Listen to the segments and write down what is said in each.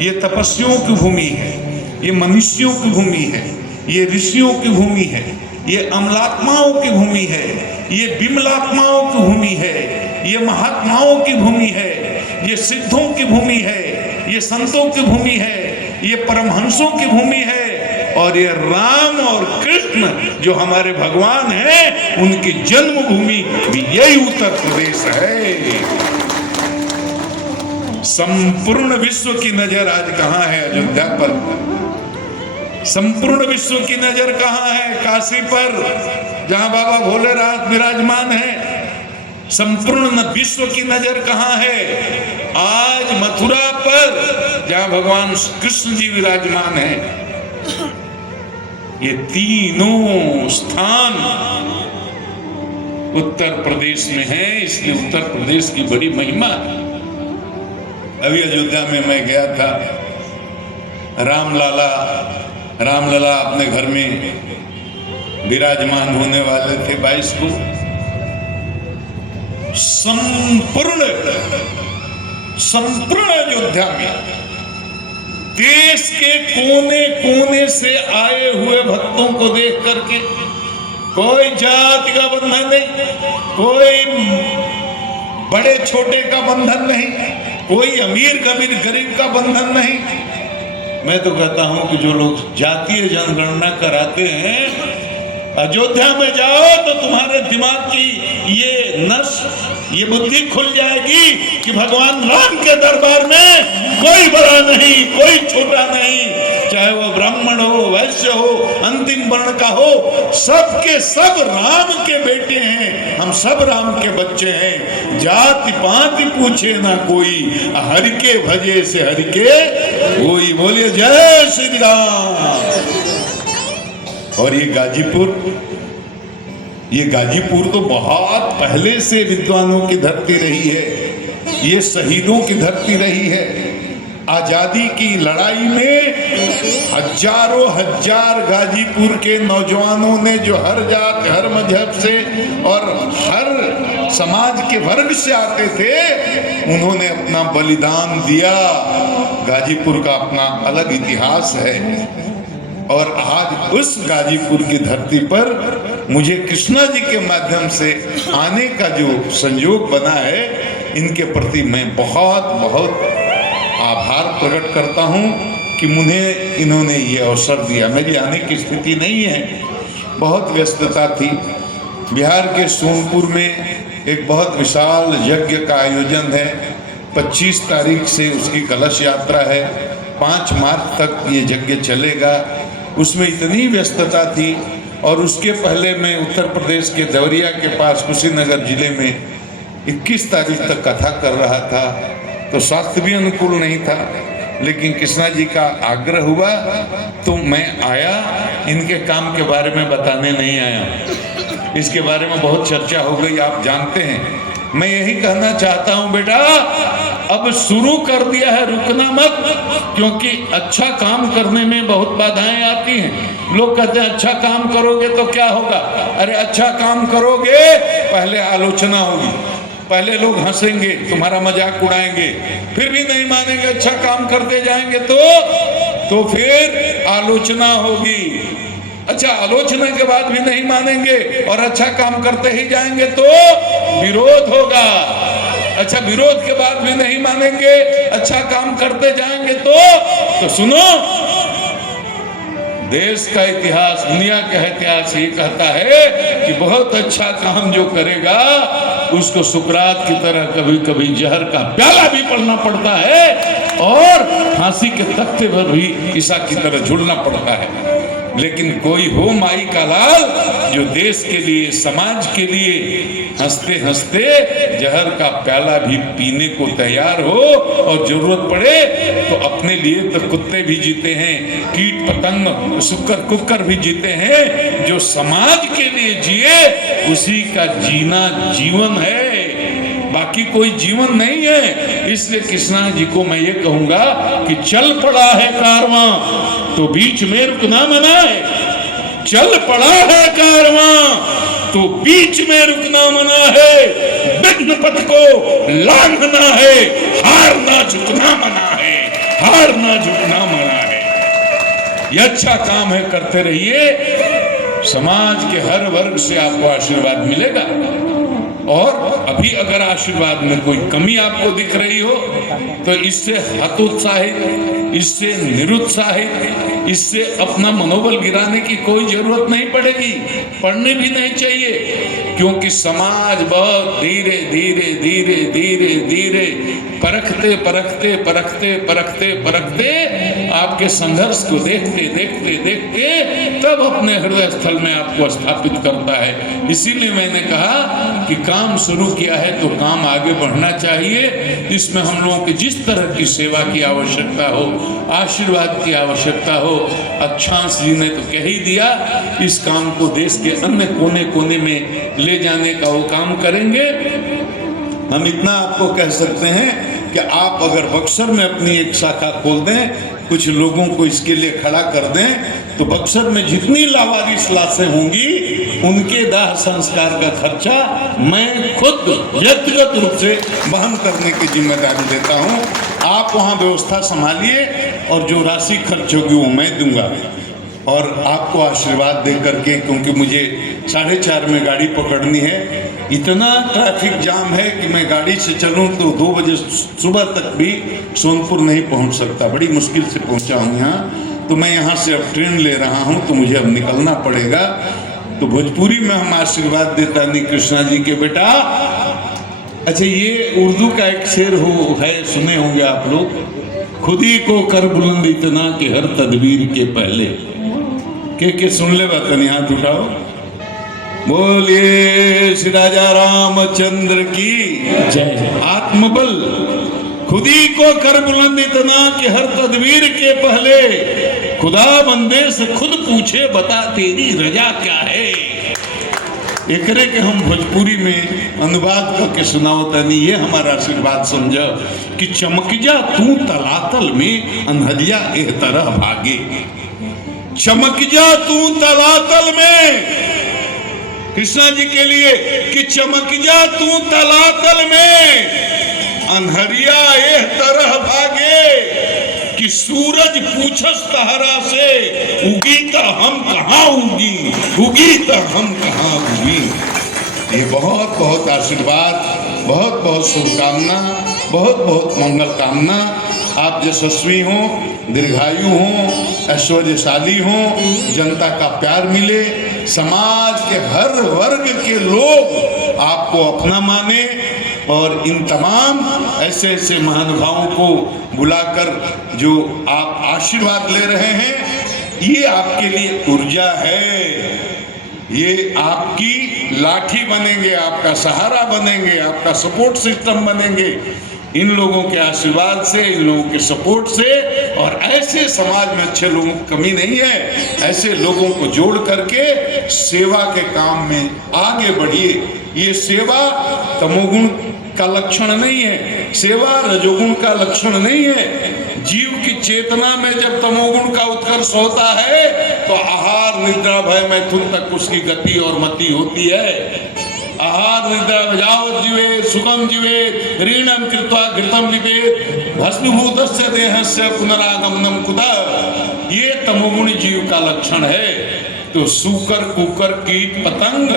ये तपस्वियों की भूमि है, ये मनुष्यों की भूमि है, ये ऋषियों की भूमि है, ये अमलात्माओं की भूमि है, ये विमलात्माओं की भूमि है, ये महात्माओं की भूमि है, ये सिद्धों की भूमि है, ये संतों की भूमि है, ये परमहंसों की भूमि है, और ये राम और कृष्ण जो हमारे भगवान हैं उनकी जन्मभूमि भी यही उत्तर प्रदेश है। संपूर्ण विश्व की नजर आज कहां है? अयोध्या पर। संपूर्ण विश्व की नजर कहां है? काशी पर, जहां बाबा भोलेनाथ विराजमान है। संपूर्ण विश्व की नजर कहां है? आज मथुरा पर, जहां भगवान कृष्ण जी विराजमान है। ये तीनों स्थान उत्तर प्रदेश में है, इसलिए उत्तर प्रदेश की बड़ी महिमा है। अभी अयोध्या में मैं गया था, रामलला अपने घर में विराजमान होने वाले थे 22 को। संपूर्ण अयोध्या में देश के कोने कोने से आए हुए भक्तों को देख करके कोई जाति का बंधन नहीं, कोई बड़े छोटे का बंधन नहीं, कोई अमीर गरीब का बंधन नहीं। मैं तो कहता हूं कि जो लोग जातीय जनगणना कराते हैं, अयोध्या में जाओ तो तुम्हारे दिमाग की ये बुद्धि खुल जाएगी कि भगवान राम के दरबार में कोई बड़ा नहीं, कोई छोटा नहीं, चाहे वो ब्राह्मण हो, वैश्य हो, अंतिम वर्ण का हो, सबके सब राम के बेटे हैं। हम सब राम के बच्चे हैं। जाति पाति पूछे ना कोई, हरि के भजे से हरि के कोई। बोलिए जय श्री राम। और ये गाजीपुर तो बहुत पहले से विद्वानों की धरती रही है, ये शहीदों की धरती रही है। आजादी की लड़ाई में हजारों हजार गाजीपुर के नौजवानों ने, जो हर जात हर मजहब से और हर समाज के वर्ग से आते थे, उन्होंने अपना बलिदान दिया। गाजीपुर का अपना अलग इतिहास है। और आज उस गाजीपुर की धरती पर मुझे कृष्णा जी के माध्यम से आने का जो संयोग बना है, इनके प्रति मैं बहुत बहुत आभार प्रकट करता हूं कि मुझे इन्होंने ये अवसर दिया। मेरी आने की स्थिति नहीं है, बहुत व्यस्तता थी। बिहार के सोनपुर में एक बहुत विशाल यज्ञ का आयोजन है। 25 तारीख से उसकी कलश यात्रा है, 5 मार्च तक ये यज्ञ चलेगा। उसमें इतनी व्यस्तता थी। और उसके पहले मैं उत्तर प्रदेश के देवरिया के पास कुशीनगर जिले में 21 तारीख तक कथा कर रहा था, तो स्वास्थ्य भी अनुकूल नहीं था। लेकिन कृष्णा जी का आग्रह हुआ तो मैं आया। इनके काम के बारे में बताने नहीं आया, इसके बारे में बहुत चर्चा हो गई, आप जानते हैं। मैं यही कहना चाहता हूं, बेटा अब शुरू कर दिया है, रुकना मत, क्योंकि अच्छा काम करने में बहुत बाधाएं आती हैं। लोग कहते हैं अच्छा काम करोगे तो क्या होगा? अरे अच्छा काम करोगे, पहले आलोचना होगी, पहले लोग हंसेंगे, तुम्हारा मजाक उड़ाएंगे, फिर भी नहीं मानेंगे। अच्छा काम करते जाएंगे तो फिर आलोचना होगी। अच्छा, आलोचना के बाद भी नहीं मानेंगे और अच्छा काम करते ही जाएंगे तो विरोध होगा। अच्छा, विरोध के बाद भी नहीं मानेंगे, अच्छा काम करते जाएंगे तो सुनो, देश का इतिहास, दुनिया का इतिहास ये कहता है कि बहुत अच्छा काम जो करेगा उसको सुकरात की तरह कभी कभी जहर का प्याला भी पढ़ना पड़ता है और फांसी के तख्ते पर भी ईसा की तरह झूलना पड़ता है। लेकिन कोई हो माई का लाल जो देश के लिए, समाज के लिए हंसते हंसते जहर का प्याला भी पीने को तैयार हो, और जरूरत पड़े तो अपने लिए तो कुत्ते भी जीते हैं, कीट पतंग शुक्र कुकर भी जीते हैं। जो समाज के लिए जिए उसी का जीना जीवन है, बाकी कोई जीवन नहीं है। इसलिए कृष्णा जी को मैं ये कहूंगा कि चल पड़ा है कारवां तो बीच में रुकना मना है। चल पड़ा है कारवां तो बीच में रुकना मना है। विघ्न पथ को लांघना है, हारना झुकना मना है। हार ना झुकना मना है। ये अच्छा काम है, करते रहिए। समाज के हर वर्ग से आपको आशीर्वाद मिलेगा। और अभी अगर आशीर्वाद में कोई कमी आपको दिख रही हो तो इससे हतोत्साहित, इससे निरुत्साहित, इससे अपना मनोबल गिराने की कोई जरूरत नहीं पड़ेगी, पड़ने भी नहीं चाहिए। क्योंकि समाज बहुत धीरे धीरे धीरे धीरे धीरे परखते परखते परखते परखते परखते आपके संघर्ष को देखते देखते देखते तब अपने हृदय स्थल में आपको स्थापित करता है। इसीलिए मैंने कहा कि काम शुरू किया है तो काम आगे बढ़ना चाहिए। इसमें हम लोगों की जिस तरह की सेवा की आवश्यकता हो, आशीर्वाद की आवश्यकता हो, अक्षांश जी ने तो कह ही दिया, इस काम को देश के अन्य कोने कोने में ले जाने का वो काम करेंगे। हम इतना आपको कह सकते हैं कि आप अगर बक्सर में अपनी एक शाखा खोल दें, कुछ लोगों को इसके लिए खड़ा कर दें, तो बक्सर में जितनी लावारिस लाशें होंगी उनके दाह संस्कार का खर्चा मैं खुद व्यक्तिगत रूप से वहन करने की जिम्मेदारी देता हूं। आप वहां व्यवस्था संभालिए और जो राशि खर्च होगी वो मैं दूंगा। और आपको आशीर्वाद दे करके, क्योंकि मुझे 4:30 में गाड़ी पकड़नी है, इतना ट्रैफिक जाम है कि मैं गाड़ी से चलूं तो 2 बजे सुबह तक भी सोनपुर नहीं पहुंच सकता, बड़ी मुश्किल से पहुंचा हूं यहाँ। तो मैं यहाँ से अब ट्रेन ले रहा हूँ तो मुझे अब निकलना पड़ेगा। तो भोजपुरी में हम आशीर्वाद देता नहीं कृष्णा जी के बेटा। अच्छा, ये उर्दू का एक शेर है, सुने होंगे आप लोग, खुद ही को कर बुलंद इतना कि हर तदबीर के पहले। के सुन ले बात, हाथ उठाओ, बोलिए श्री राजा रामचंद्र की जय। आत्मबल, खुदी को कर बुलंद इतना कि हर तदबीर के पहले, खुदा बंदे से खुद पूछे बता तेरी रजा क्या है। एकरे के हम भोजपुरी में अनुवाद करके सुनाओ तनी, ये हमारा आशीर्वाद समझो कि चमक जा तू तलातल में, अनहरिया एह तरह भागे। चमक जा तू तलातल में, कृष्णा जी के लिए, कि चमक जा तू तलातल में, अनहरिया एह तरह भागे, कि सूरज पूछस तहरा से, उगी तो हम कहाँ उगी, उगी तो हम कहाँ उगी। ये बहुत बहुत आशीर्वाद, बहुत बहुत शुभकामना, बहुत बहुत मंगल कामना। आप यशस्वी हों, दीर्घायु हों, ऐश्वर्यशाली हों, जनता का प्यार मिले, समाज के हर वर्ग के लोग आपको अपना माने, और इन तमाम ऐसे ऐसे महानुभावों को बुलाकर जो आप आशीर्वाद ले रहे हैं, ये आपके लिए ऊर्जा है, ये आपकी लाठी बनेंगे, आपका सहारा बनेंगे, आपका सपोर्ट सिस्टम बनेंगे। इन लोगों के आशीर्वाद से, इन लोगों के सपोर्ट से, और ऐसे समाज में अच्छे लोगों की कमी नहीं है, ऐसे लोगों को जोड़ करके सेवा के काम में आगे बढ़िए। ये सेवा तमोगुण का लक्षण नहीं है, सेवा रजोगुण का लक्षण नहीं है। जीव की चेतना में जब तमोगुण का उत्कर्ष होता है तो आहार निद्रा भय मैथुन तक उसकी गति और मति होती है। आहार निद्रा जावत जीवे सुखम जीवे ऋणम कृत्वा घृतम लिपेत भस्मीभूतस्य देहस्य पुनरागमनम कुतः। ये तमोगुणी जीव का लक्षण है। तो सूकर, कुकर, कीट, पतंग,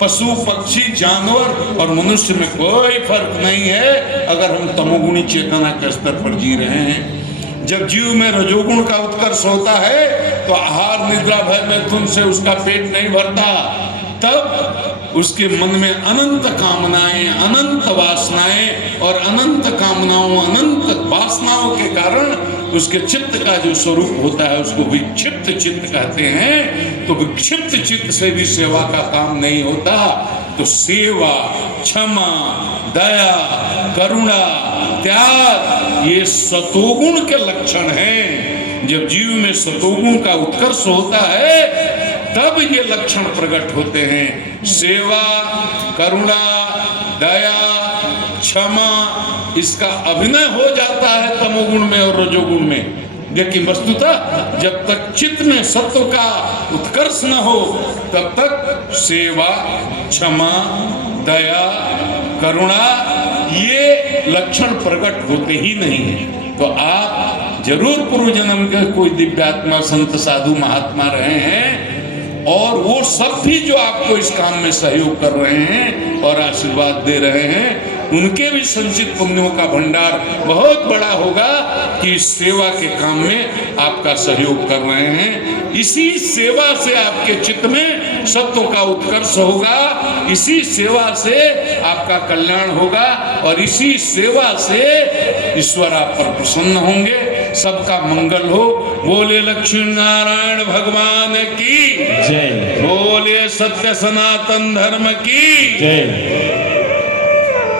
पशु, पक्षी, जानवर और मनुष्य में कोई फर्क नहीं है अगर हम तमोगुणी चेतना के स्तर पर जी रहे हैं। जब जीव में रजोगुण का उत्कर्ष होता है तो आहार निद्रा भय मैथुन से उसका पेट नहीं भरता, तब उसके मन में अनंत कामनाएं, अनंत वासनाएं, और अनंत कामनाओं, अनंत वासनाओं के कारण उसके चित्त का जो स्वरूप होता है उसको विक्षिप्त चित्त कहते हैं। तो विक्षिप्त चित्त से भी सेवा का काम नहीं होता। तो सेवा, क्षमा, दया, करुणा, त्याग, ये सतोगुण के लक्षण हैं। जब जीव में सतोगुण का उत्कर्ष होता है तब ये लक्षण प्रकट होते हैं। सेवा, करुणा, दया, क्षमा, इसका अभिनय हो जाता है तमोगुण में और रजोगुण में। लेकिन वस्तुतः जब तक चित्त में सत्व का उत्कर्ष न हो तब तक सेवा, क्षमा, दया, करुणा, ये लक्षण प्रकट होते ही नहीं है। तो आप जरूर पूर्व जन्म के कोई दिव्यात्मा संत साधु महात्मा रहे हैं, और वो सब भी जो आपको इस काम में सहयोग कर रहे हैं और आशीर्वाद दे रहे हैं, उनके भी संचित पुण्यों का भंडार बहुत बड़ा होगा कि इस सेवा के काम में आपका सहयोग कर रहे हैं। इसी सेवा से आपके चित्त में सत्व का उत्कर्ष होगा, इसी सेवा से आपका कल्याण होगा, और इसी सेवा से ईश्वर आप पर प्रसन्न होंगे। सबका मंगल हो। बोले लक्ष्मी नारायण भगवान की जय, बोले सत्य सनातन धर्म की जय।